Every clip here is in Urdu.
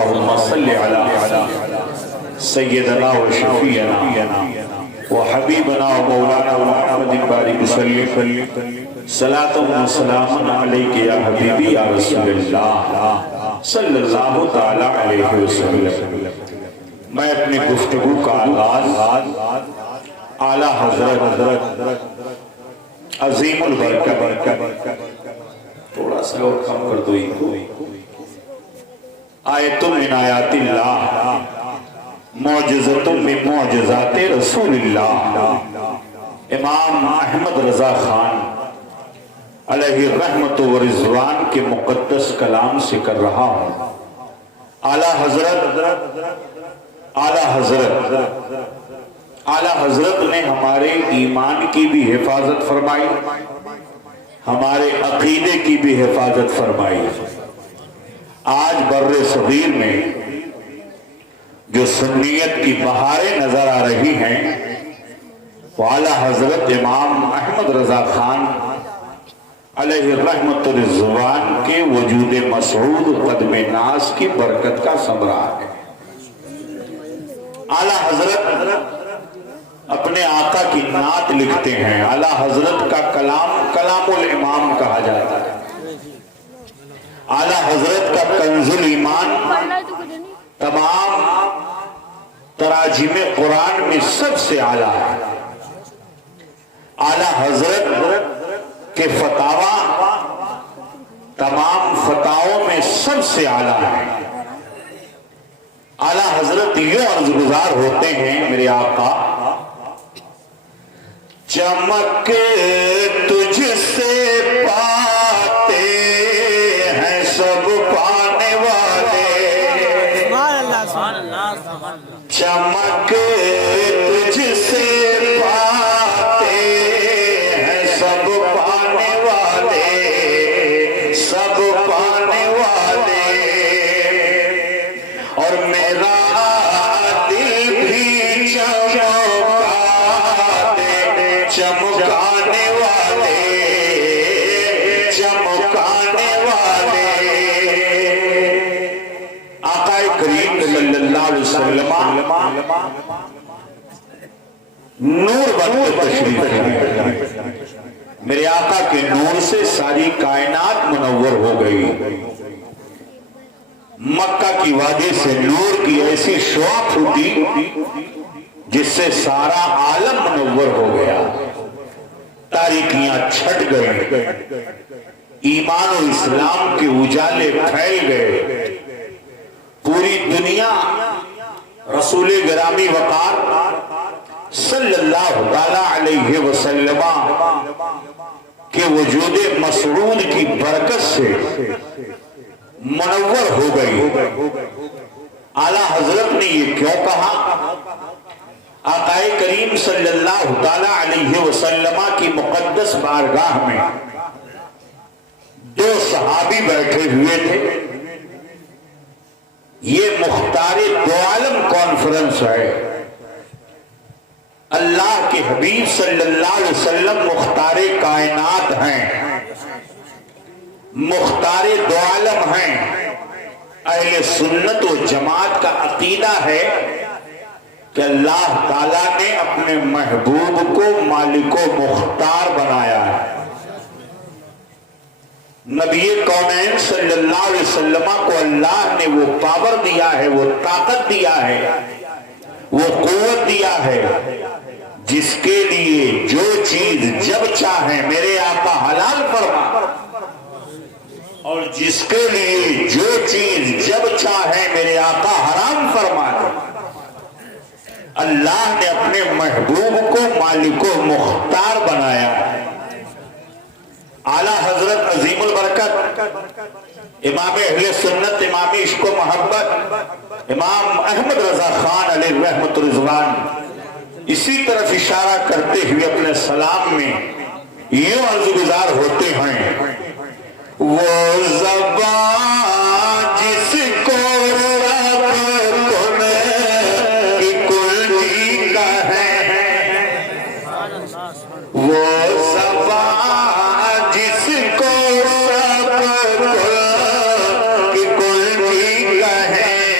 اللهم صل على سيدنا وشفينا وحبيبنا ومولانا محمد بارك وسلم صلاة وسلام عليك يا حبيبي يا رسول اللہ صلی اللہ تعالی علیہ وسلم۔ میں اپنی گفتگو کا آغاز اعلیٰ حضرت عظیم البرکت، تھوڑا سا اور کم کر دو آیت من آیات اللہ معجزت من معجزات رسول اللہ، امام احمد رضا خان علیہ رحمت و رضوان کے مقدس کلام سے کر رہا ہوں۔ اعلیٰ حضرت نے ہمارے ایمان کی بھی حفاظت فرمائی، ہمارے عقیدے کی بھی حفاظت فرمائی۔ آج بر صغیر میں جو سنیت کی بہاریں نظر آ رہی ہیں وہ اعلیٰ حضرت امام احمد رضا خان علیہ رحمت و رضوان کے وجود مسعود قدم ناز کی برکت کا ثمرہ ہے۔ اعلیٰ حضرت اپنے آقا کی نعت لکھتے ہیں۔ اعلیٰ حضرت کا کلام کلام الامام کہا جاتا ہے۔ اعلیٰ حضرت کا کنز الایمان تمام تراجم قرآن میں سب سے اعلیٰ ہے۔ اعلیٰ حضرت کے فتاوی تمام فتاووں میں سب سے اعلیٰ ہے۔ اعلیٰ حضرت یوں عرض گزار ہوتے ہیں میرے آقا، چمک تجھ سے پاتے ہیں سب پانے والے، چمک تجھ سے پاتے ہیں سب پانے والے، سب پانے والے، اور میرا دل بھی چمکانے والے، چمکانے والے۔ آقا کریم صلی اللہ علیہ وسلم نور بن کے تشریف لائے۔ میرے آقا کے نور سے ساری کائنات منور ہو گئی۔ مکہ کی وادی سے نور کی ایسی شعاع پھوٹی جس سے سارا عالم منور ہو گیا، تاریکیاں چھٹ گئیں، ایمان و اسلام کے اجالے پھیل گئے، پوری دنیا رسول گرامی وقار صلی اللہ علیہ وسلم کے وجود مسعود کی برکت سے منور ہو گئی۔ اعلیٰ حضرت نے یہ کیوں کہا؟ آقا کریم صلی اللہ علیہ وسلم کی مقدس بارگاہ میں دو صحابی بیٹھے ہوئے تھے۔ یہ مختار دو عالم کانفرنس ہے۔ اللہ کے حبیب صلی اللہ علیہ وسلم مختار کائنات ہیں، مختار دو عالم ہیں۔ اہل سنت و جماعت کا عقیدہ ہے کہ اللہ تعالیٰ نے اپنے محبوب کو مالک و مختار بنایا ہے۔ نبی کونین صلی اللہ علیہ وسلم کو اللہ نے وہ پاور دیا ہے، وہ طاقت دیا ہے، وہ قوت دیا ہے جس کے لیے جو چیز جب چاہیں میرے آقا حلال فرما، اور جس کے لیے جو چیز جب چاہیں میرے آقا حرام فرما۔ اللہ نے اپنے محبوب کو مالک و مختار بنایا۔ اعلیٰ حضرت عظیم البرکت امام اہل سنت، امام عشق و محبت، امام احمد رضا خان علیہ رحمت و رضوان اسی طرف اشارہ کرتے ہوئے اپنے سلام میں یوں عرض گزار ہوتے ہیں، وہ زبان جس کو وہ زبان جس کو سب کی کل بھی کہیں،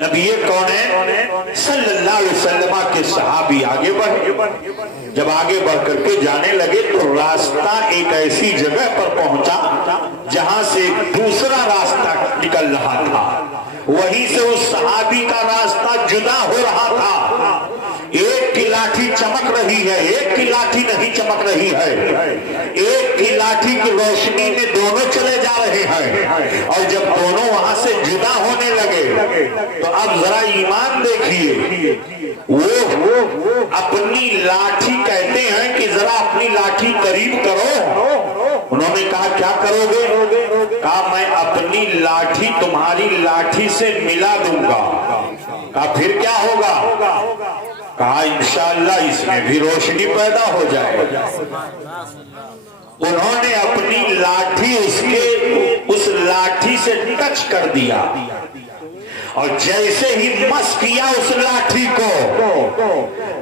نبی کونین صلی اللہ علیہ وسلم کے صحابی آگے بڑھے، جب آگے بڑھ کر کے جانے لگے تو راستہ ایک ایسی جگہ پر پہنچا جہاں سے ایک دوسرا راستہ نکل رہا تھا، وہیں سے اس صحابی کا راستہ جدا ہو رہا تھا۔ ایک کی لاٹھی چمک رہی ہے، ایک کی لاٹھی نہیں چمک رہی ہے، ایک کی لاٹھی کی روشنی میں دونوں چلے جا رہے ہیں، اور جب دونوں وہاں سے جدا ہونے لگے تو اب ذرا ایمان دیکھیے، وہ اپنی لاٹھی کہتے ہیں کہ ذرا اپنی لاٹھی قریب کرو۔ انہوں نے کہا کیا کرو گے؟ کہا میں اپنی لاٹھی تمہاری لاٹھی سے ملا دوں گا۔ کہا پھر کیا ہوگا؟ کہا انشاءاللہ اس میں بھی روشنی پیدا ہو جائے گا۔ انہوں نے اپنی لاٹھی اس لاٹھی سے ٹچ کر دیا، اور جیسے ہی مس کیا اس لاٹھی کو،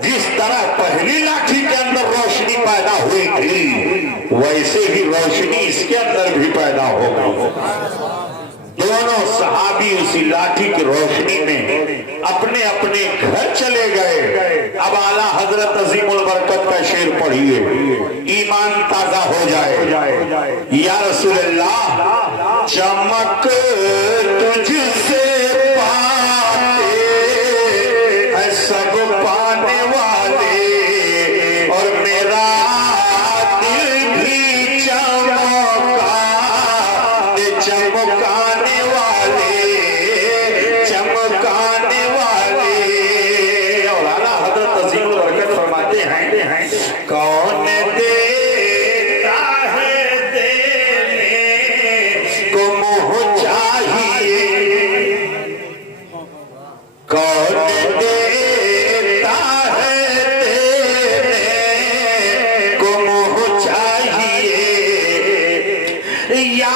جس طرح پہلی لاٹھی کے اندر روشنی پیدا ہوئی تھی ویسے ہی روشنی اس کے اندر بھی پیدا ہو گئی۔ دونوں صحابی اسی لاٹھی کی روشنی میں اپنے اپنے گھر چلے گئے۔ اب اعلیٰ حضرت عظیم البرکت کا شعر پڑھیے، ایمان تازہ ہو جائے۔ یا رسول اللہ چمک تجھ سے پاتے ہیں سب پانے والے، اور میرا دل بھی چمکا چمکانے والے، چمکانے والے۔ اور اعلیٰ حضرت عظیم البرکت فرماتے ہیں کون دیتا ہے دینے کو منہ چاہیے، کون دیتا ہے دینے کو منہ چاہیے، یا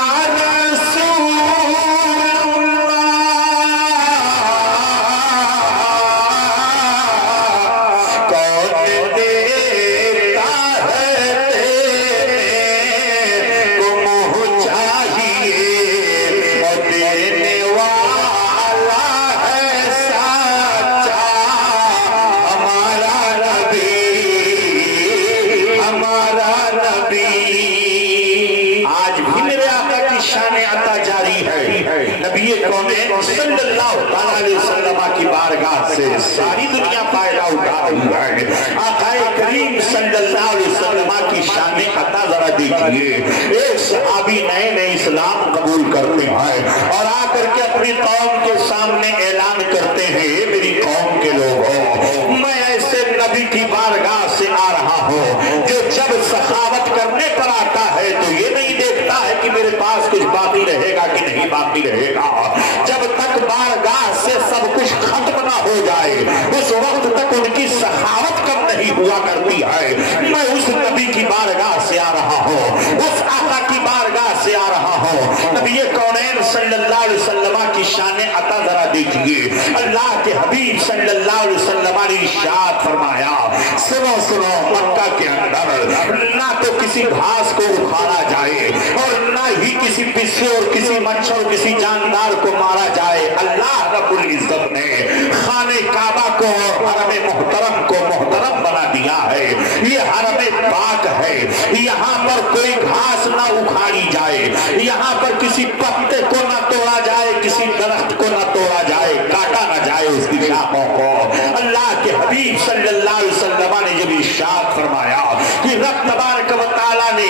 صلی اللہ علیہ وسلم کی بارگاہ سے ساری دنیا فائدہ اٹھا رہی ہے۔ آقا کریم صلی اللہ علیہ وسلم کی شان عطا ذرا دیکھیے، ایک صحابی نئے نئے اسلام قبول کرتے ہیں اور آ کر کے اپنی قوم کے سامنے اعلان کرتے ہیں، اے میری قوم کے لوگوں، میں ایسے نبی کی بارگاہ سے آ رہا ہوں جو جب سخاوت کرنے پر آتا ہے تو یہ نہیں دیکھتا ہے کہ میرے پاس کچھ باقی رہے گا کہ نہیں باقی رہے گا، جب تک بارگاہ سے سب کچھ ختم نہ ہو جائے اس وقت تک ان کی سخاوت کم نہیں ہوا کرتی ہے۔ میں اس نبی کی بارگاہ سے آ رہا ہوں، اس آقا کی بارگاہ سے آ رہا ہوں۔ نبی کونین صلی اللہ علیہ وسلم کی شان عطا ذرا دیکھیے، اللہ کے حبیب صلی اللہ علیہ وسلم نے ارشاد فرمایا، سنو سنو مکہ کے اندر نہ تو کسی گھاس کو اکھاڑا جائے اور نہ ہی کسی پسے اور کسی مچھر کسی جاندار کو مارا جائے۔ اللہ رب العزت نے خانہ کعبہ کو اور حرم محترم کو محترم بنا دیا ہے، یہ حرم پاک ہے، یہاں پر کوئی گھاس نہ اکھاڑی جائے، یہاں پر کسی پتے کو نہ توڑا جائے، کسی درخت کو نہ توڑا جائے، کاٹا نہ جائے اس کی شاخوں کو۔ اللہ کے حبیب صلی اللہ علیہ وسلم نے جب ارشاد فرمایا کہ رب تبارک و تعالیٰ نے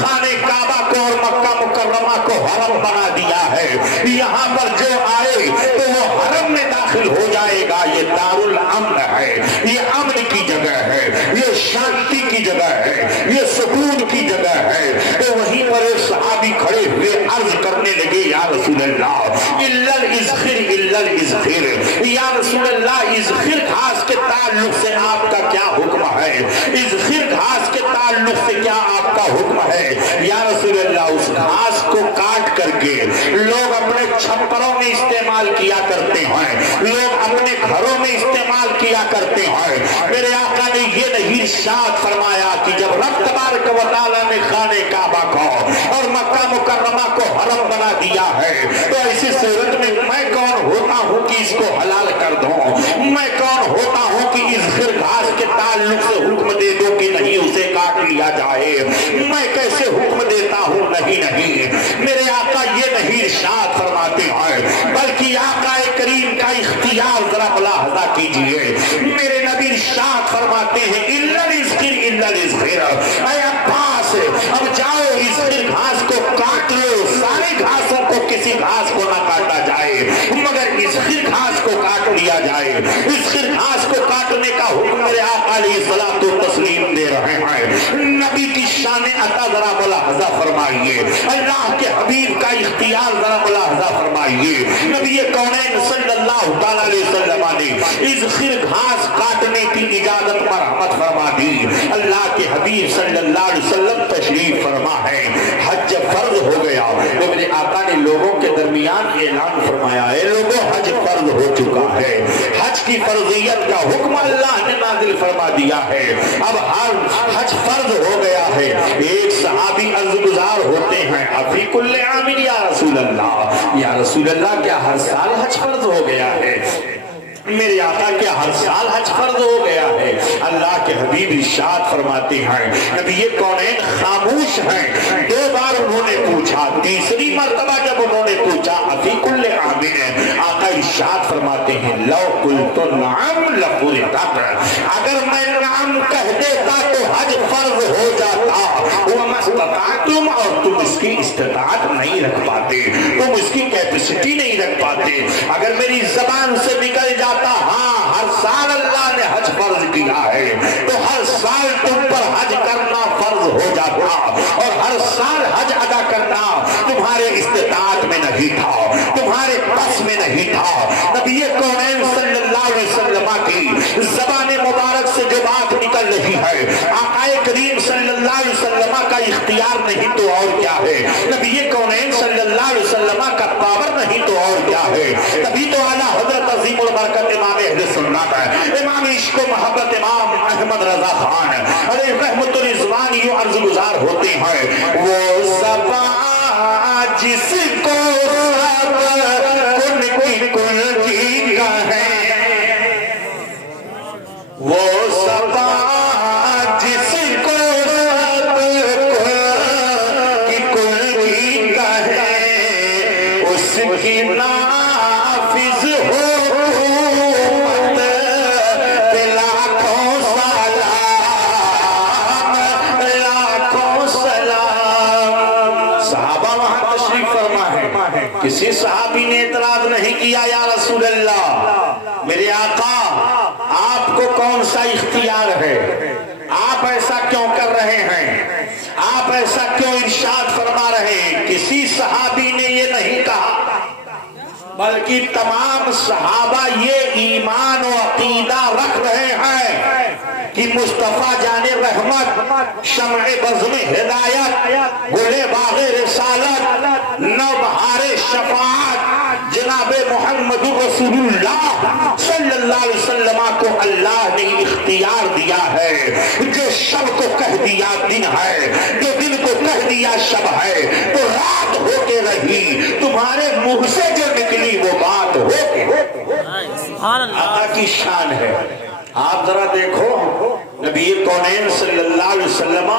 خانہ کعبہ کو اور مکہ مکرمہ کو حرم بنا دیا ہے، یہاں پر جو آئے تو وہ حرم میں داخل ہو جائے گا، یہ دار الامن ہے، یہ امن کی جگہ ہے، یہ شانتی کی جگہ ہے، یہ سکون کی جگہ ہے۔ تو وہیں پر ایک صحابی کھڑے ہوئے عرض کرنے لگے، یا رسول اللہ الا الازخر الا الازخر، یا رسول اللہ ازخر گھاس کے تعلق سے آپ کا کیا حکم ہے، ازخر گھاس کے تعلق سے کیا آپ کا حکم ہے؟ یا رسول اللہ اس گھاس کو کاٹ کر کے لوگ اپنے چھپروں میں استعمال کیا کرتے ہیں، لوگ اپنے گھروں میں استعمال کیا کرتے ہیں۔ میرے آقا نے یہ نہیں ارشاد فرمایا کہ جب رب تبارک و تعالیٰ نے خانہ کعبہ کو اور مکہ مکرمہ کو حرم بنا دیا ہے تو ایسی صورت میں میں کون ہوتا ہوں کہ اس کو حلال کر دوں؟ میں کون ہوتا ہوں کہ اس خرگاس کے تعلق سے حکم دے دوں کہ نہیں اسے کاٹ لیا جائے؟ میں کیسے حکم دیتا ہوں؟ نہیں، میرے آقا یہ نہیں ارشاد فرماتے ہیں، بلکہ آقا کریم کا اختیار ذرا ملاحظہ کیجئے۔ میرے نبی ارشاد فرماتے ہیں الا الازخر الا الازخر، اے عباس اب جاؤ اس گھاس کو کاٹ لو، سارے گھاسوں کو کسی گھاس کو نہ کاٹا جائے مگر اس گھاس کو کاٹ لیا جائے۔ اس گھاس کو کاٹنے کا حکم میرے آقا علیہ الصلوۃ والتسلیم دے رہے ہیں۔ نبی کی شان عطا ذرا ملاحظہ فرمائیے، اللہ کے حبیب کا اختیار ذرا ملاحظہ فرمائیے۔ نبی کونین صلی اللہ تعالی علیہ وسلم نے اس گھاس کاٹنے کی اجازت مرحمت فرما دی۔ اللہ کے حبیب صلی اللہ علیہ وسلم تشریف فرما ہے، حج فرض ہو گیا تو میرے آقا نے لوگوں کے درمیان اعلان فرمایا ہے لوگوں حج فرض ہو چکا ہے، حج کی فرضیت کا حکم اللہ نے نازل فرما دیا ہے، اب ہر حج فرض ہو گیا ہے۔ ایک صحابی عرض گزار ہوتے ہیں افی کل عام یا رسول اللہ، یا رسول اللہ کیا ہر سال حج فرض ہو گیا ہے؟ میرے آقا کیا ہر سال حج فرض ہو گیا ہے؟ اللہ کے حبیب ارشاد فرماتے ہیں نبی کونین خاموش ہیں، دو بار انہوں نے پوچھا، تیسری مرتبہ جب انہوں نے پوچھا افی کل عام، آقا ارشاد فرماتے ہیں لو قلت نعم لفرضت، اگر میں نعم کہہ دیتا تو حج فرض ہو جاتا، وما استطعتم، اور تم اس کی استطاعت نہیں رکھ پاتے، تم اس کی کیپیسٹی نہیں رکھ پاتے۔ اگر میری زبان سے نکل جاتا ہاں ہر سال اللہ نے حج فرض کیا ہے تو ہر سال تم پر حج کرنا فرض ہو جاتا، اور ہر سال حج ادا کرنا تمہارے استطاعت میں نہیں تھا، تمہارے بس میں نہیں تھا۔ نبی کونین صلی اللہ علیہ وسلم کی زبان مبارک سے جو بات نکل رہی ہے آقا کریم صلی اللہ علیہ وسلم کا اختیار نہیں تو اور کیا ہے، نبی کونین صلی اللہ علیہ وسلم کا پاور نہیں تو اور کیا ہے۔ تبھی تو اعلیٰ حضرت عظیم البرکت امام اہل سنت ہے، امام عشق و محبت امام احمد رضا خان علیہ رحمت الرضوان یوں عرض گزار ہوتے ہیں وہ زبان جس کو سب کن کی کہیں، وہ زبان جس کو سب کن کی کہیں، اس کی نافذ ہو کسی صحابی نے اعتراض نہیں کیا یا رسول اللہ میرے آقا آپ کو کون سا اختیار ہے، آپ ایسا کیوں کر رہے ہیں، آپ ایسا کیوں ارشاد فرما رہے ہیں؟ کسی صحابی نے یہ نہیں کہا بلکہ تمام صحابہ یہ ایمان و عقیدہ رکھ رہے ہیں کہ مصطفیٰ جان رحمت، شمع بزم ہدایت، گل باغ رسالت، نوبہار شفاعت جناب محمد رسول اللہ صلی اللہ علیہ وسلم کو اللہ نے اختیار دیا ہے۔ جو شب کو کہہ دیا دن ہے، جو دن کو کہہ دیا شب ہے، تو رات ہو کے رہی، تمہارے منہ سے جو نکلی وہ بات ہو کے آقا کی شان ہے۔ آپ ذرا دیکھو نبی کونین صلی اللہ علیہ وسلم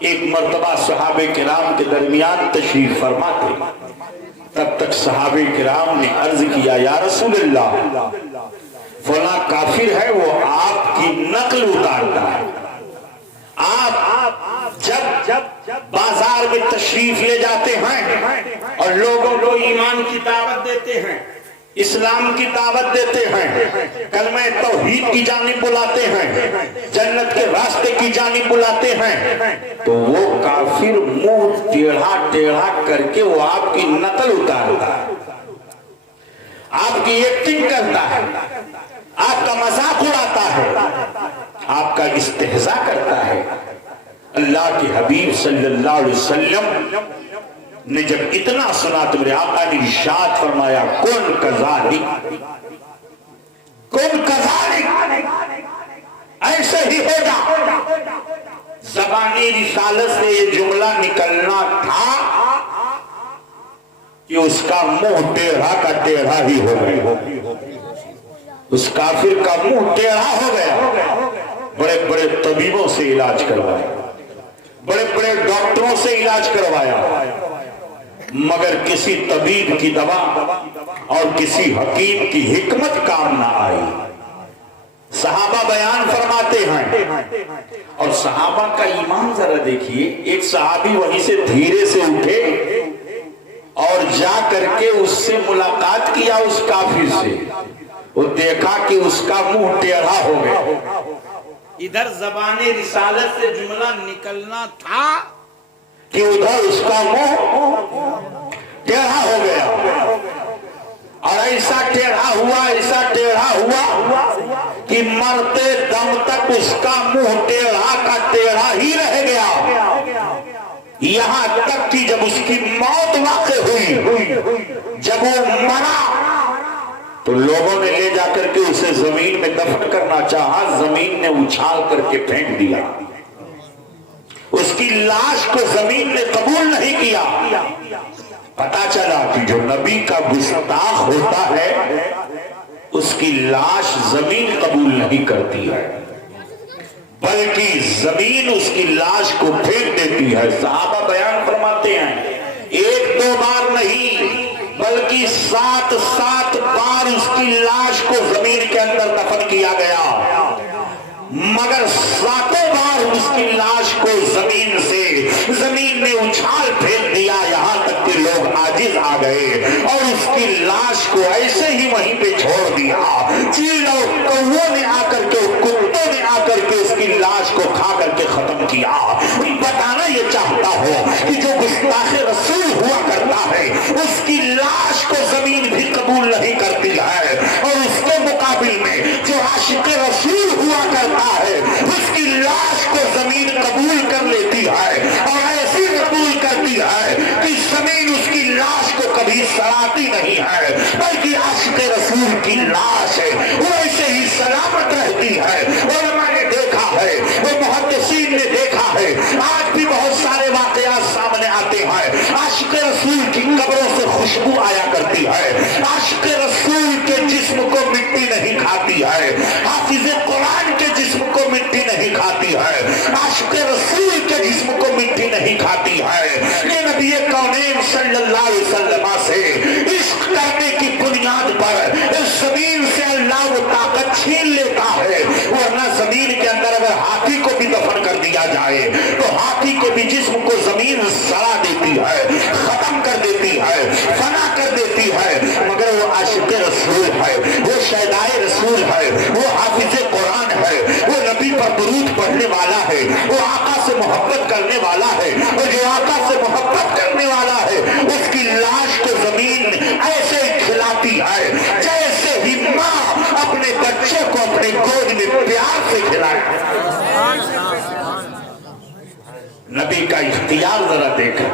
ایک مرتبہ صحابہ کرام کے درمیان تشریف فرما تھے، تب تک صحابہ کرام نے عرض کیا یا رسول اللہ فلاں کافر ہے وہ آپ کی نقل اتارتا ہے، آپ جب بازار میں تشریف لے جاتے ہیں اور لوگوں کو ایمان کی دعوت دیتے ہیں، اسلام کی دعوت دیتے ہیں، کلمہ توحید کی جانب بلاتے ہیں، جنت کے راستے کی جانب بلاتے ہیں، تو وہ کافر منہ ٹیڑھا ٹیڑھا کر کے وہ آپ کی نقل اتارتا ہے، آپ کی ایکٹنگ کرتا ہے، آپ کا مذاق اڑاتا ہے، آپ کا استہزاء کرتا ہے۔ اللہ کے حبیب صلی اللہ علیہ وسلم نے جب اتنا سنا تو میرے آقا نے ارشاد فرمایا کن کذالک، کن کذالک، ایسے ہی ہو جا۔ زبانی رسالت سے یہ جملہ نکلنا تھا کہ اس کا منہ ٹیڑھا کا ٹیڑھا ہی ہو گئی۔ اس کافر کا منہ ٹیڑھا ہو گیا، بڑے بڑے طبیبوں سے علاج کروایا، بڑے بڑے ڈاکٹروں سے علاج کروایا، مگر کسی طبیب کی دوا اور کسی حکیم کی حکمت کام نہ آئی۔ صحابہ بیان فرماتے ہیں، اور صحابہ کا ایمان ذرا دیکھیے، ایک صحابی وہیں سے دھیرے سے اٹھے اور جا کر کے اس سے ملاقات کیا، اس کافر سے، وہ دیکھا کہ اس کا منہ ٹیڑھا ہو گیا، ادھر زبان رسالت سے جملہ نکلنا تھا کہ ادھر اس کا منہ ٹیڑھا ہو گیا، اور ایسا ٹیڑھا ہوا کہ مرتے دم تک اس کا منہ ٹیڑھا کا ٹیڑھا ہی رہ گیا، یہاں تک کہ جب اس کی موت واقع ہوئی، جب وہ مرا تو لوگوں نے لے جا کر کے اسے زمین میں دفن کرنا چاہا، زمین نے اچھال کر کے پھینک دیا، اس کی لاش کو زمین نے قبول نہیں کیا۔ پتا چلا کہ جو نبی کا گستاخ ہوتا ہے اس کی لاش زمین قبول نہیں کرتی ہے، بلکہ زمین اس کی لاش کو پھینک دیتی ہے۔ صحابہ بیان فرماتے ہیں، ایک دو بار نہیں بلکہ 7 بار اس کی لاش کو زمین کے اندر دفن کیا گیا، مگر 7 بار اس کی لاش کو زمین نے اچھال پھینک دیا، یہاں تک کہ لوگ عاجز آ گئے اور اس کی لاش کو ایسے ہی وہیں پہ چھوڑ دیا۔ چیل اور کووں نے آ کر کے، کتوں نے آ کر کے اس کی لاش کو کھا کر کے ختم کیا۔ بتانا یہ چاہتا ہوں کہ جو گستاخ رسول ہوا کرتا ہے اس کی لاش کو زمین بھی قبول نہیں کرتی ہے، اور اس کے مقابل میں جو عاشق رسول ہوا کرتا ہے اس کی لاش کو زمین قبول کر لیتی ہے، اور ایسی قبول کرتی ہے کہ زمین اس کی لاش کو کبھی سڑاتی نہیں ہے، بلکہ عاشق رسول کی لاش ہے وہ ایسے ہی سلامت رہتی ہے۔ علماء نے دیکھا ہے، وہ محدثین نے دیکھا ہے، آج بھی بہت سارے واقعات سامنے آتے ہیں، عاشق رسول کی قبروں سے خوشبو آیا کرتی ہے، عاشق رسول کے جسم کو مٹی نہیں کھاتی ہے، حافظ قرآن کے جسم کو مٹی نہیں کھاتی ہے، عاشق رسول کے جسم کو مٹی نہیں کھاتی ہے۔ یہ نبی کونین صلی اللہ علیہ وسلم سے عشق کرنے کی بنیاد پر اس زمین سے اللہ وہ طاقت چھین لیتا ہے، ورنہ زمین کے اندر اگر ہاتھی کو بھی دفن کر دیا جائے تو ہاتھی کے بھی جسم کو زمین سڑا دیتی ہے، ختم کر دیتی ہے، فنا کر دیتی ہے، مگر وہ عاشق رسول ہے، وہ شہدائے رسول ہے، وہ حافظ قرآن ہے، وہ نبی پر درود پڑھنے والا ہے، وہ آقا سے محبت کرنے والا ہے، اور جو آقا سے محبت کرنے والا ہے اس کی لاش کو زمین ایسے کھلاتی ہے جیسے ہی ماں اپنے بچے کو اپنے گود میں پیار سے کھلائے۔ نبی کا اختیار ذرا دیکھا،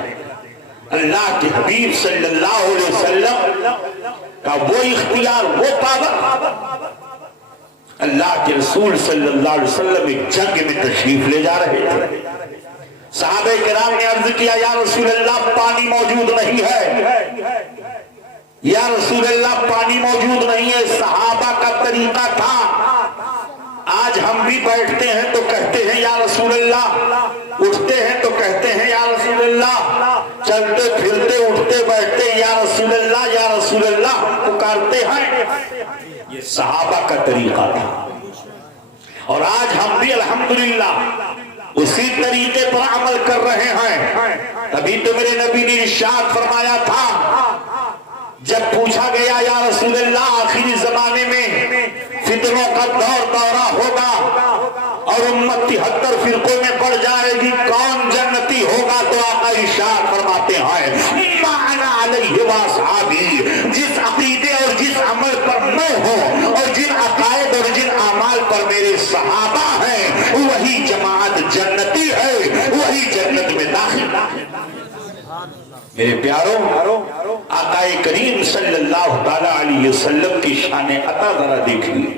اللہ کے حبیب صلی اللہ علیہ وسلم کا وہ اختیار، وہ پاور۔ اللہ کے رسول صلی اللہ علیہ وسلم ایک جنگ میں تشریف لے جا رہے تھے، صحابہ کرام نے عرض کیا یا رسول اللہ پانی موجود نہیں ہے، یا رسول اللہ پانی موجود نہیں ہے۔ صحابہ کا طریقہ تھا، آج ہم بھی بیٹھتے ہیں تو کہتے ہیں یا رسول اللہ، اٹھتے ہیں تو کہتے ہیں یا رسول اللہ، چلتے پھرتے اٹھتے بیٹھتے یا رسول اللہ ہم پکارتے ہیں۔ یہ صحابہ کا طریقہ تھا، اور آج ہم بھی الحمدللہ اسی طریقے پر عمل کر رہے ہیں۔ تبھی تو میرے نبی نے ارشاد فرمایا تھا، جب پوچھا گیا یا رسول اللہ آخری زمانے میں فتنوں کا دورہ ہوگا اور امت 73 فرقوں میں پڑ جائے گی، کون جنتی ہوگا؟ تو آقا ارشاد فرماتے ہیں ما انا علیہ واصحابی، جس عقیدے اور جس عمل پر میں ہوں اور جن عقائد اور جن اعمال پر میرے صحابہ ہیں وہی جماعت جنتی ہے، وہی جنت میں داخل۔ میرے پیاروں، آقا کریم صلی اللہ تعالی علیہ وسلم کی شان عطا ذرا دیکھیے،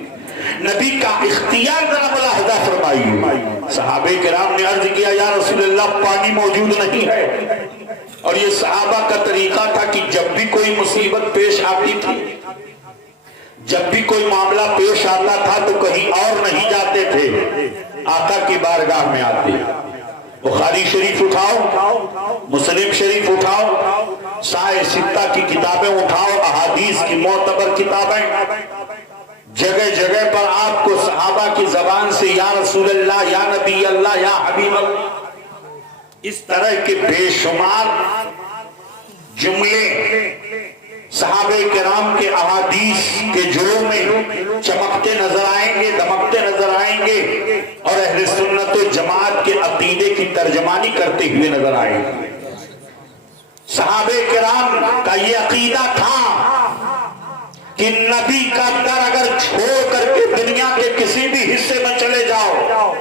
نبی کا اختیار ذرا ملاحظہ فرمائیے۔ صحابہ کرام نے عرض کیا یا رسول اللہ پانی موجود نہیں ہے، اور یہ صحابہ کا طریقہ تھا کہ جب بھی کوئی مصیبت پیش آتی تھی، جب بھی کوئی معاملہ پیش آتا تھا تو کہیں اور نہیں جاتے تھے، آقا کی بارگاہ میں آتے۔ بخاری شریف اٹھاؤ، مسلم شریف اٹھاؤ، سائے ستہ کی کتابیں اٹھاؤ، احادیث کی معتبر کتابیں، جگہ جگہ پر آپ کو صحابہ کی زبان سے یا رسول اللہ، یا نبی اللہ، یا حبیب اللہ، اس طرح کے بے شمار جملے صحابہ کرام کے احادیث کے جلوں میں چمکتے نظر آئیں گے، دمکتے نظر آئیں گے، اور اہل سنت و جماعت کے عقیدے کی ترجمانی کرتے ہوئے نظر آئیں گے۔ صحابہ کرام کا یہ عقیدہ تھا کہ نبی کا در اگر چھوڑ کر کے دنیا کے کسی بھی حصے میں چلے جاؤ،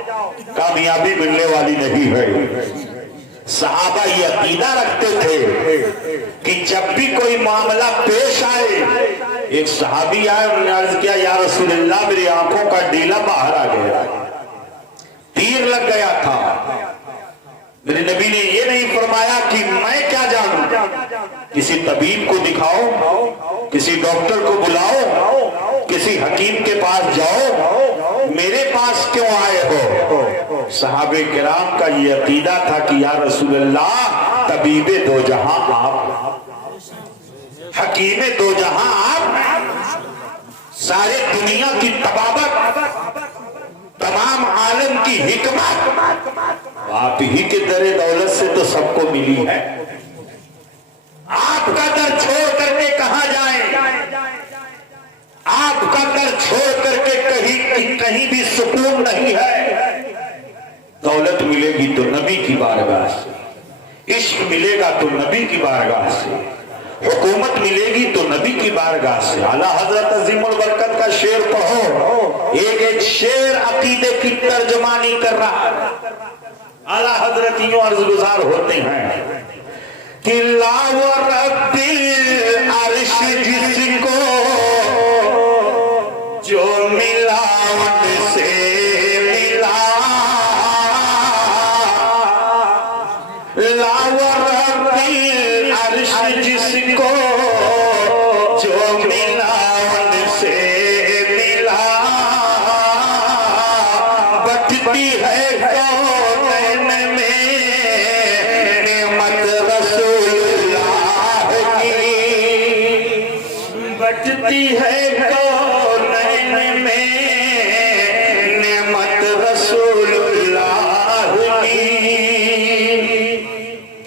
کامیابی ملنے والی نہیں ہے۔ صحابہ یہ عقیدہ رکھتے تھے کہ جب بھی کوئی معاملہ پیش آئے، ایک صحابی آئے، انہوں نے عرض کیا یا رسول اللہ میری آنکھوں کا ڈیلا باہر آ گیا، تیر لگ گیا تھا۔ میرے نبی نے یہ نہیں فرمایا کہ میں کیا جانوں، کسی طبیب کو دکھاؤ، کسی ڈاکٹر کو بلاؤ، کسی حکیم کے پاس جاؤ، میرے پاس کیوں آئے ہو؟ صحابہ کرام کا یہ عقیدہ تھا کہ یا رسول اللہ طبیب دو جہاں آپ، حکیم دو جہاں آپ، سارے دنیا کی طبابت، تمام عالم کی حکمت آپ ہی کے در دولت سے تو سب کو ملی ہے۔ آپ کا در چھوڑ کر کے کہاں جائیں؟ آپ کا در چھوڑ کر کے کہیں بھی سکون نہیں ہے۔ دولت ملے گی تو نبی کی بارگاہ سے، عشق ملے گا تو نبی کی بارگاہ سے، حکومت ملے گی تو نبی کی بارگاہ سے۔ اعلیٰ حضرت عظیم البرکت کا شعر پڑھو، ایک ایک شعر عقیدے کی ترجمانی کر رہا ہے۔ اعلیٰ حضرت یوں عرض گزار ہوتے ہیں کہ لا ورب العرش جس کو جو ملا ان سے ملا، لا ورب العرش جس کو جو ملا ان سے ملا، بٹتی ہے کونین میں نعمت رسول اللہ کی، بٹتی ہے کونین میں نعمت رسول اللہ کی۔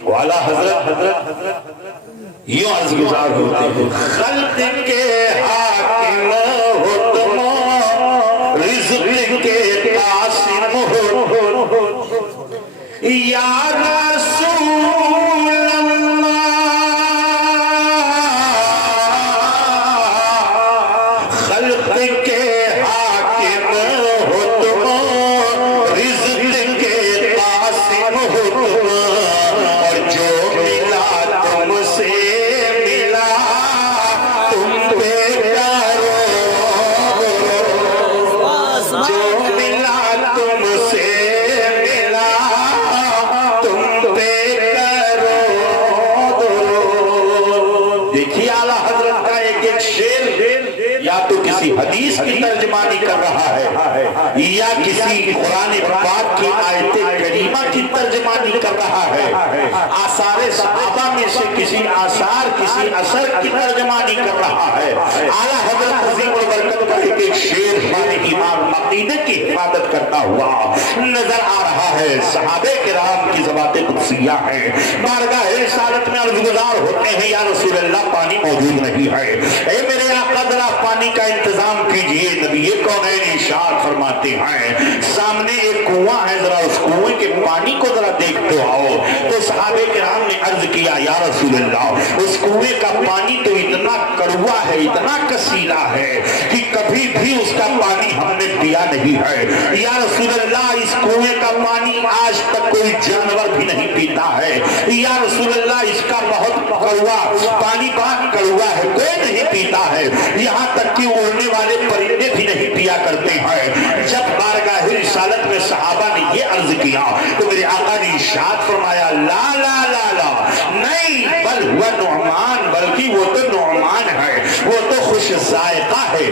والا حضرت یوں عرض گزار ہوتے ہیں، خلق کے حاکم ہو تم، رزق کے قاسم ہو، یا رسول اللہ خلق کے حاکم ہو تم، رزق کے قاسم ہو تم، اور جو ملا تم سے ملا تم پہ کرو، جو ملا تم سے ملا تم پہ کرو۔ دیکھیے اعلیٰ حضرت کا ایک ایک شعر یا تو کسی حدیث کی ترجمانی کر رہا ہے یا کسی قرآن پاک کی آیت کریمہ کی ترجمانی کر رہا ہے، آثار صحابہ میں سے کسی آثار کسی اثر کی ترجمانی کر رہا ہے۔ اعلیٰ حضرت عظیم البرکت کا ایک ایک شعر ہمارے ایمان عقیدے کی حفاظت کرتا ہوا نظر آ رہا ہے۔ صحابہ کرام کی ذوات قدسیہ ہیں، بارگاہ رسالت میں عرض گزار ہوتے ہیں یا رسول اللہ پانی موجود نہیں ہے، اے میرے آقا ذرا پانی کا انتظام کیجئے۔ نبی کونین ارشاد فرماتے ہیں سامنے ایک کنواں ہے، ذرا اس کنویں کے پانی کو ذرا دیکھ تو آؤ۔ تو صحابہ کرام نے عرض کیا یا رسول اللہ اس کنویں کا پانی تو اتنا کڑوا ہے، اتنا کسیلا ہے کہ کبھی بھی اس کا پانی ہم نے پیا نہیں ہے۔ یا رسول اللہ اس کنویں کا پانی آج تک کوئی جانور بھی نہیں پیتا ہے۔ یا رسول اللہ اس کا بہت کڑوا پانی، بہت کڑوا ہے، کوئی نہیں پیتا ہے، یہاں تک کہ اڑنے والے پرندے بھی نہیں پیا کرتے ہیں۔ جب بارگاہ رسالت میں صحابہ نے یہ عرض کیا تو میرے آقا نے ارشاد فرمایا لا لا لا لا نہیں، بل ہوا نعمان، بلکہ وہ تو نعمان ہے، وہ تو خوش ذائقہ ہے،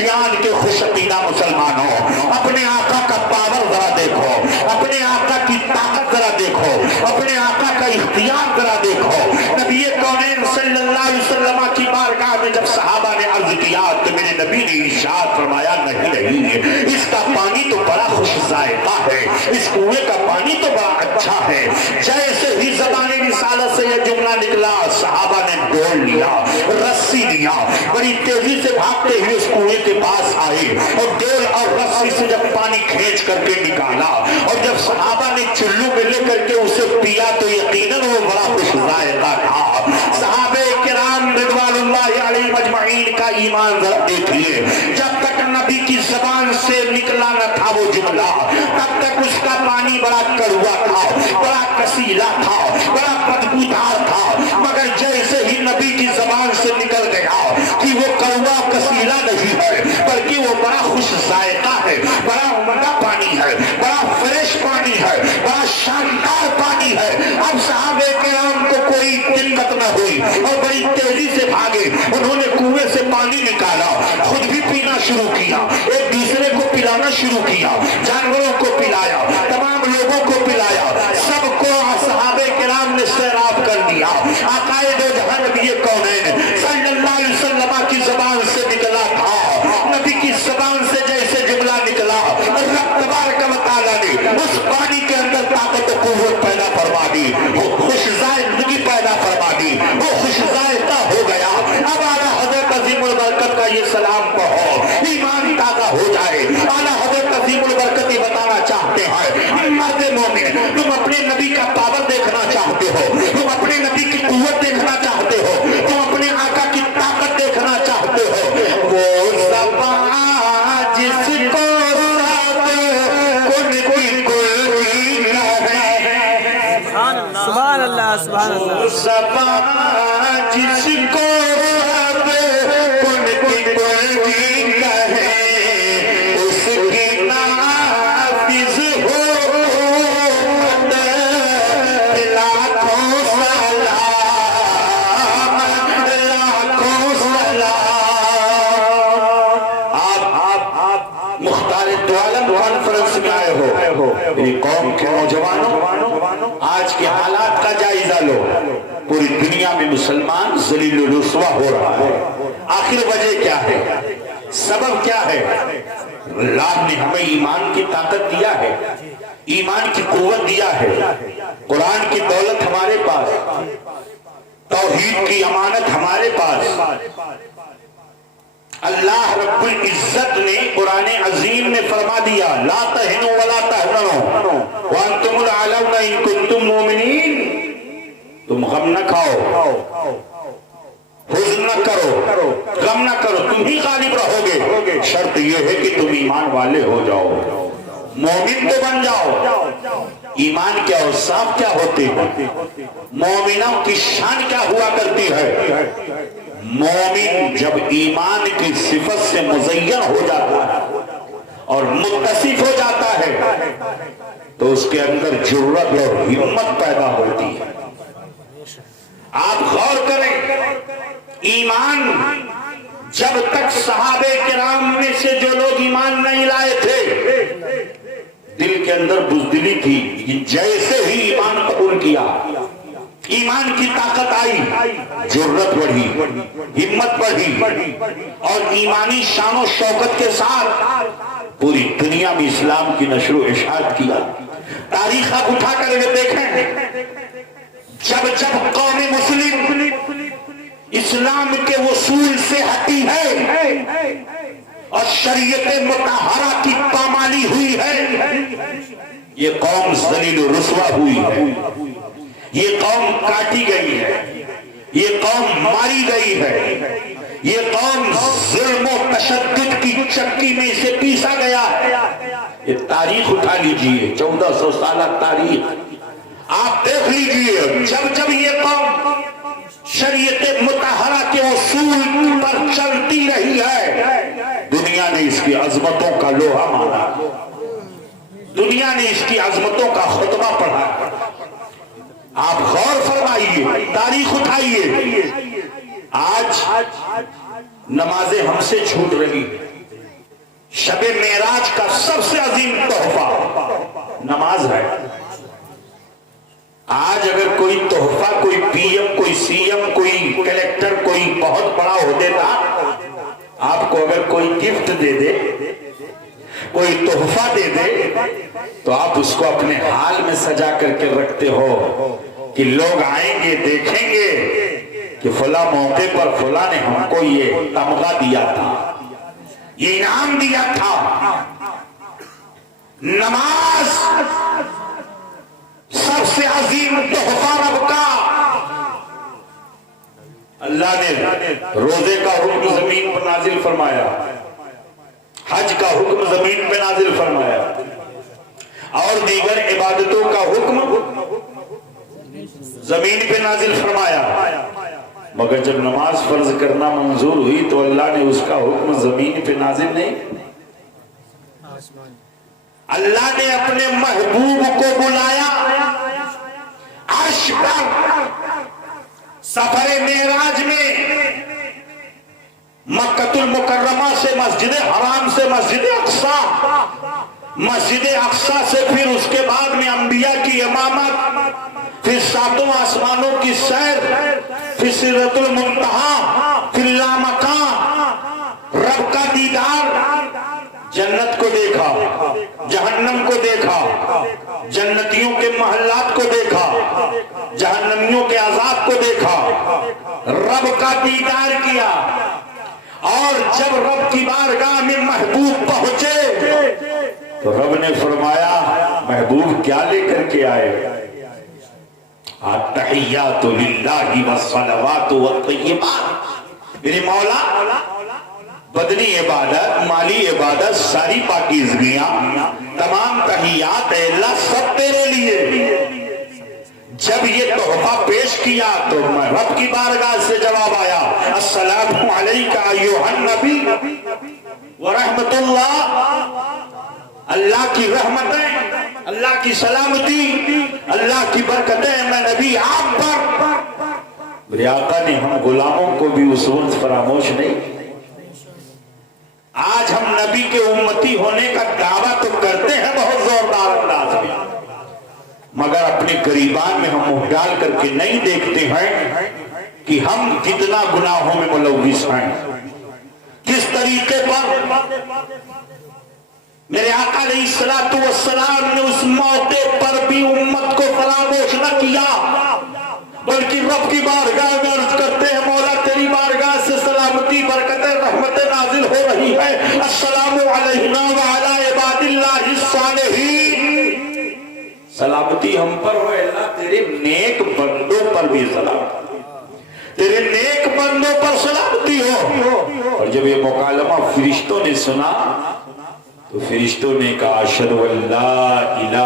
شان کے خوشبینہ مسلمانوں، اپنے آقا کا پاور ذرا دیکھو، اپنے آقا کی طاقت ذرا دیکھو، اپنے آقا کا اختیار ذرا دیکھو۔ نبی کونین صلی اللہ علیہ وسلم کی بارگاہ میں جب صحابہ نے عرض کیا تو میرے نبی نے ارشاد فرمایا نہیں، اس کا پانی تو بڑا خوش ذائقہ ہے، اس کنویں کا پانی تو بڑا اچھا ہے۔ جیسے ہی زبان رسالت سے یہ جملہ نکلا، صحابہ نے ڈول لیا، رسی لیا، بڑی تیزی سے بھاگتے ہوئے اس کنویں کے پاس آئے اور ڈول اور رسی سے جب پانی کھینچ کر کے نکالا اور جب صحابہ نے چلو میں لے کر کے اسے پیا تو یقیناً وہ بڑا خوش ذائقہ تھا۔ صحابہ کرام رضوان اللہ علیہ مجمعین کا ایمان ذرا دیکھیے، جب تک نبی کی زبان سے نکلا نہ تھا وہ جملہ، تب تک اس کا پانی بڑا کڑوا تھا، بڑا کسیلا تھا، بڑا بدبودار تھا، مگر جیسے ہی نبی کی زبان سے نکل گیا کہ وہ کڑوا کسیلا نہیں ہے بلکہ وہ بڑا خوش ذائقہ ہے، بڑا عمدہ پانی ہے، بڑا فریش پانی ہے، بڑا شاندار پانی ہے، اب صحابہ کرام کو کوئی دقت نہ ہوئی اور بڑی تیزی سے بھاگے، انہوں نے کنویں سے پانی نکالا، خود بھی پینا شروع کیا، ایک دوسرے کو پلانا شروع کیا، جانوروں کو پلایا، تمام لوگوں کو پلایا، سب کو صحابہ کرام نے سیراب کر دیا۔ آقا دو جہاں نبی کونین صلی اللہ علیہ وسلم کی زبان سے نکلا تھا، نبی کی زبان سے جیسے جملہ نکلا، رب تبارک و تعالیٰ نے اس پانی کے اندر طاقت و قوت پیدا فرما دی، وہ خوش ذائقگی پیدا فرما دی، وہ خوش ذائقہ ہو گیا۔ اب اعلیٰ حضرت عظیم البرکت کا یہ سلام پڑھو، ایمان تازہ ہو جائے۔ اعلیٰ حضرت عظیم البرکت یہ بتانا چاہتے ہیں، مرد مومن تم اپنے نبی کا پاور دیکھنا چاہتے ہو، تم اپنے نبی کی قوت دیکھنا چاہتے ہو، تم اپنے آقا کی طاقت دیکھنا چاہتے ہو، وہ زبان جس کو سبحان اللہ سبحان اللہ، زبان جس کو سب کن کی کلگی کہے، اس کی نافذ ہو لاکھوں سلام، لاکھوں سلام۔ آپ مختار دعالم کانفرنس میں آئے ہو، میری قوم کے نوجوانوں، آج کے حالات کا جائزہ لو۔ پوری دنیا میں مسلمان ذلیل و رسوا ہو رہا ہے، آخر وجہ کیا ہے؟ سبب کیا ہے؟ اللہ نے ہمیں ایمان کی طاقت دیا ہے، ایمان کی قوت دیا ہے، قرآن کی دولت ہمارے پاس، توحید کی امانت ہمارے پاس۔ اللہ رب العزت نے قرآن عظیم میں فرما دیا، لا تہنوا ولا تحزنوا وانتم الاعلون ان کنتم مومنین۔ تم غم نہ کھاؤ، حزن نہ کرو، غم نہ کرو، تم ہی غالب رہو گے، شرط یہ ہے کہ تم ایمان والے ہو جاؤ، مومن تو بن جاؤ۔ ایمان کیا اوصاف کیا ہوتے ہیں؟ مومنوں کی شان کیا ہوا کرتی ہے؟ مومن جب ایمان کی صفت سے مزین ہو جاتا ہے اور متصف ہو جاتا ہے تو اس کے اندر جرأت اور ہمت پیدا ہوتی ہے۔ آپ غور کریں، ایمان جب تک صحابہ کرام میں سے جو لوگ ایمان نہیں لائے تھے دل کے اندر بزدلی تھی، جیسے ہی ایمان قبول کیا، ایمان کی طاقت آئی، جرأت بڑھی، ہمت بڑھی اور ایمانی شان و شوکت کے ساتھ پوری دنیا میں اسلام کی نشر و اشاعت کیا۔ تاریخ آپ اٹھا کر دیکھیں، جب جب قوم مسلم اسلام کے اصول سے ہٹی ہے اور شریعت مطہرہ کی پامالی ہوئی ہے، یہ قوم ذلیل و رسوا ہوئی ہے، یہ قوم کاٹی گئی ہے، یہ قوم ماری گئی ہے، یہ قوم ظلم و تشدد کی چکی میں سے پیسا گیا ہے۔ یہ تاریخ اٹھا لیجئے، 1400 سالہ تاریخ آپ دیکھ لیجئے، جب جب یہ قوم شریعت مطہرہ کے اصول پر چلتی رہی ہے، دنیا نے اس کی عظمتوں کا لوہا مانا، دنیا نے اس کی عظمتوں کا خطبہ پڑھا۔ آپ غور فرمائیے، تاریخ اٹھائیے، آج نمازیں ہم سے چھوٹ رہی، شب معراج کا سب سے عظیم تحفہ نماز ہے۔ آج اگر کوئی تحفہ، کوئی پی ایم، کوئی سی ایم، کوئی کلیکٹر، کوئی بہت بڑا عہدے دار آپ کو اگر کوئی گفٹ دے دے، کوئی تحفہ دے دے، تو آپ اس کو اپنے حال میں سجا کر کے رکھتے ہو کہ لوگ آئیں گے، دیکھیں گے کہ فلاں موقع پر فلاں نے ہم کو یہ تمغہ دیا تھا، یہ انعام دیا تھا۔ نماز سب سے عظیم تحفہ رب کا۔ اللہ نے روزے کا حکم زمین پر نازل فرمایا، حج کا حکم زمین پہ نازل فرمایا، اور دیگر عبادتوں کا حکم زمین پہ نازل فرمایا، مگر جب نماز فرض کرنا منظور ہوئی تو اللہ نے اس کا حکم زمین پہ نازل نہیں۔ اللہ نے اپنے محبوب کو بلایا عرش پر سفر معراج میں، مکہ المکرمہ سے مسجد حرام سے مسجد اقصی، مسجد اقصی سے پھر اس کے بعد میں انبیاء کی امامت، پھر ساتوں آسمانوں کی سیر، پھر سدرۃ المنتہا، پھر لامکان، رب کا دیدار، جنت کو دیکھا، جہنم کو دیکھا، جنتیوں کے محلات کو دیکھا، جہنمیوں کے عذاب کو دیکھا، رب کا دیدار کیا، اور جب رب کی بارگاہ میں محبوب پہنچے تو رب نے فرمایا محبوب کیا لے کر کے آئے؟ التحیات للہ والصلوات والطیبات، میرے مولا بدنی عبادت، مالی عبادت، ساری پاکیزگیاں، تمام تحیات اے اللہ سب تیرے لیے۔ جب یہ تحفہ پیش کیا تو رب کی بارگاہ سے جواب آیا السلام علیکہ ایھا النبی ورحمت اللہ، اللہ کی رحمتیں، اللہ کی سلامتی، اللہ کی برکتیں میں نبی آپ پر۔ میرے آقا نے ہم غلاموں کو بھی اس وقت فراموش نہیں۔ آج ہم نبی کے امتی ہونے کا دعویٰ تو کرتے ہیں بہت زوردار انداز میں، مگر اپنے قریبان میں ہم منہ ڈال کر کے نہیں دیکھتے ہیں کہ ہم کتنا گناہوں میں ملوث ہیں، کس طریقے پر۔ میرے آقا علیہ السلام نے اس موقع پر بھی امت کو فراموش نہ کیا، بلکہ رب کی بارگاہ میں عرض کرتے ہیں مولا تیری بارگاہ سے سلامتی، برکتیں، رحمتیں نازل ہو رہی ہے، السلام علینا وعلی عباد اللہ الصالحین، سلامتی ہم پر ہو اللہ، تیرے نیک بندوں پر بھی سلامتی، تیرے نیک بندوں پر سلامتی ہو۔ اور جب یہ مکالمہ فرشتوں نے سنا تو فرشتوں نے کہا اشہد ان لا الہ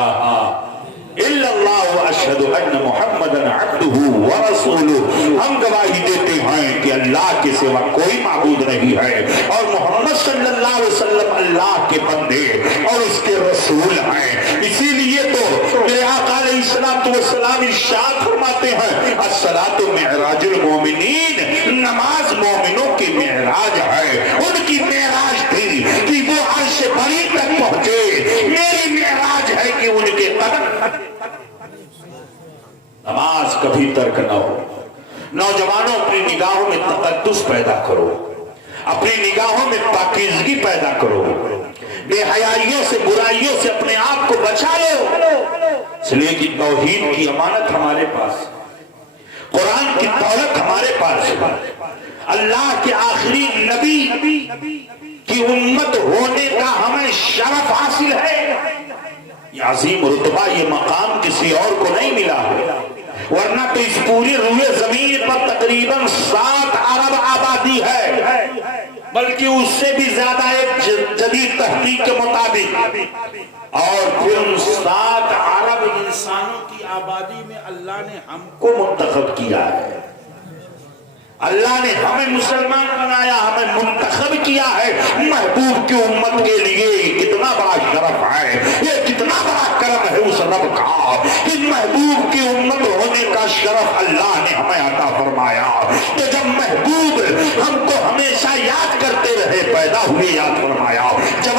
الا اللہ واشہد ان محمدا عبدہ ورسولہ، ہم گواہی دیتے ہیں کہ اللہ کے سوا کوئی معبود نہیں ہے اور محمد صلی اللہ علیہ وسلم اللہ کے بندے اور اس کے رسول ہیں۔ اسی لیے تو میرے آقا علیہ السلام ارشاد فرماتے ہیں الصلاۃ معراج المومنین، نماز مومنوں کی معراج ہے۔ ان کی معراج تھی کہ وہ عرش بری تک پہنچے، میری معراج ہے کہ ان کے قدم۔ نماز کبھی ترک نہ ہو۔ نوجوانوں اپنی نگاہوں میں تقدس پیدا کرو، اپنی نگاہوں میں پاکیزگی پیدا کرو، بے حیائیوں سے، برائیوں سے اپنے آپ کو بچا لو، اس لیے کہ توحید کی امانت ہمارے پاس، قرآن کی دولت ہمارے پاس، اللہ کے آخری نبی کی امت ہونے کا ہمیں شرف حاصل ہے۔ یہ عظیم رتبہ، یہ مقام کسی اور کو نہیں ملا ہے، ورنہ تو اس پوری روئے زمین پر تقریباً 7 ارب آبادی ہے، بلکہ اس سے بھی زیادہ ایک جدید تحقیق کے مطابق، اور پھر ان 7 ارب انسانوں کی آبادی میں اللہ نے ہم کو منتخب کیا ہے، اللہ نے ہمیں مسلمان بنایا، ہمیں منتخب کیا ہے محبوب کی امت کے لیے۔ کتنا بڑا شرف ہے، یہ کتنا بڑا کرم ہے اس رب کا کہ محبوب کی امت ہونے کا شرف اللہ نے ہمیں عطا فرمایا۔ تو جب محبوب ہم کو ہمیشہ یاد کرتے رہے، پیدا ہوئے یاد فرمایا، جب